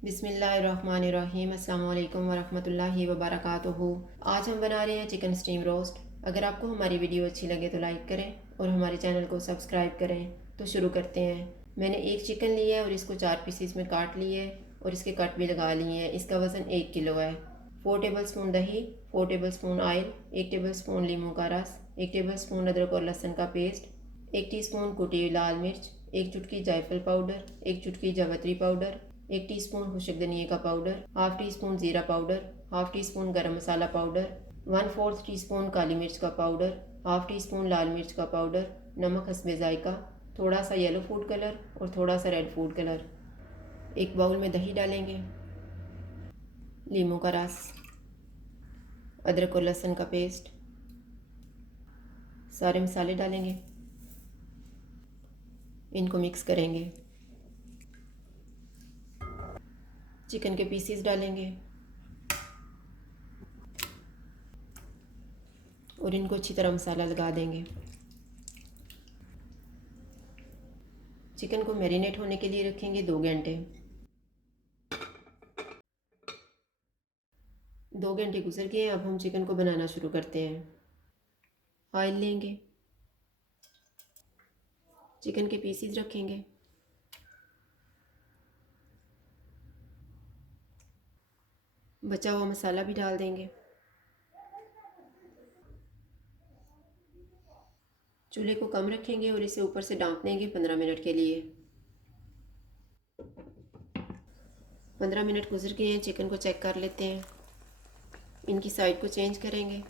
बिस्मिल्लाहिर्रहमानिर्रहीम। अस्सलाम वालेकुम वरहमतुल्लाहि वबरकातुहू। आज हम बना रहे हैं चिकन स्टीम रोस्ट। अगर आपको हमारी वीडियो अच्छी लगे तो लाइक करें और हमारे चैनल को सब्सक्राइब करें। तो शुरू करते हैं। मैंने एक चिकन लिया है और इसको 4 पीसीस में काट लिए है और इसके कट भी लगा लिए हैं। इसका वज़न 1 किलो है। 4 टेबल स्पून दही, 4 tablespoon oil, 1 tablespoon लीमू का रस, 1 टेबल स्पून अदरक और लहसुन का पेस्ट, 1 टीस्पून कुटी हुई लाल मिर्च, 1 चुटकी जायफल पाउडर, 1 चुटकी जावित्री पाउडर, 1 टीस्पून खुशक धनिया का पाउडर, हाफ टी स्पून ज़ीरा पाउडर, हाफ टी स्पून गरम मसाला पाउडर, 1/4 टीस्पून काली मिर्च का पाउडर, हाफ टी स्पून लाल मिर्च का पाउडर, नमक हस्बे जायका, थोड़ा सा येलो फूड कलर और थोड़ा सा रेड फूड कलर। एक बाउल में दही डालेंगे, लीमू का रस, अदरक और लहसुन का पेस्ट, सारे मसाले डालेंगे, इनको मिक्स करेंगे। चिकन के पीसीस डालेंगे और इनको अच्छी तरह मसाला लगा देंगे। चिकन को मैरिनेट होने के लिए रखेंगे 2 घंटे। 2 घंटे गुजर गए। अब हम चिकन को बनाना शुरू करते हैं। ऑयल लेंगे, चिकन के पीसीस रखेंगे, बचा हुआ मसाला भी डाल देंगे। चूल्हे को कम रखेंगे और इसे ऊपर से ढाँप देंगे 15 मिनट के लिए। 15 मिनट गुजर गए हैं। चिकन को चेक कर लेते हैं। इनकी साइड को चेंज करेंगे।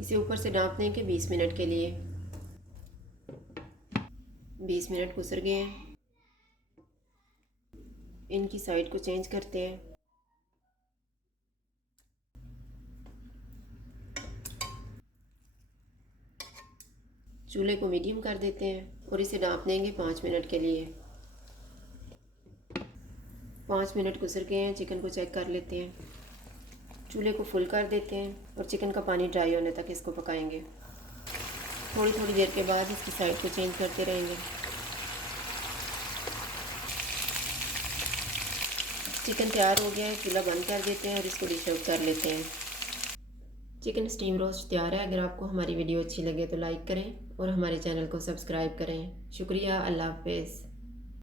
इसे ऊपर से ढाँप देंगे 20 मिनट के लिए। 20 मिनट गुजर गए हैं। इनकी साइड को चेंज करते हैं। चूल्हे को मीडियम कर देते हैं और इसे ढाँप देंगे 5 मिनट के लिए। 5 मिनट गुजर गए हैं। चिकन को चेक कर लेते हैं। चूल्हे को फुल कर देते हैं और चिकन का पानी ड्राई होने तक इसको पकाएंगे। थोड़ी थोड़ी देर के बाद इसकी साइड को चेंज करते रहेंगे। चिकन तैयार हो गया है। चूल्हा बंद कर देते हैं और इसको डिश आउट कर लेते हैं। चिकन स्टीम रोस्ट तैयार है। अगर आपको हमारी वीडियो अच्छी लगे तो लाइक करें और हमारे चैनल को सब्सक्राइब करें। शुक्रिया। अल्लाह हाफ़िज़।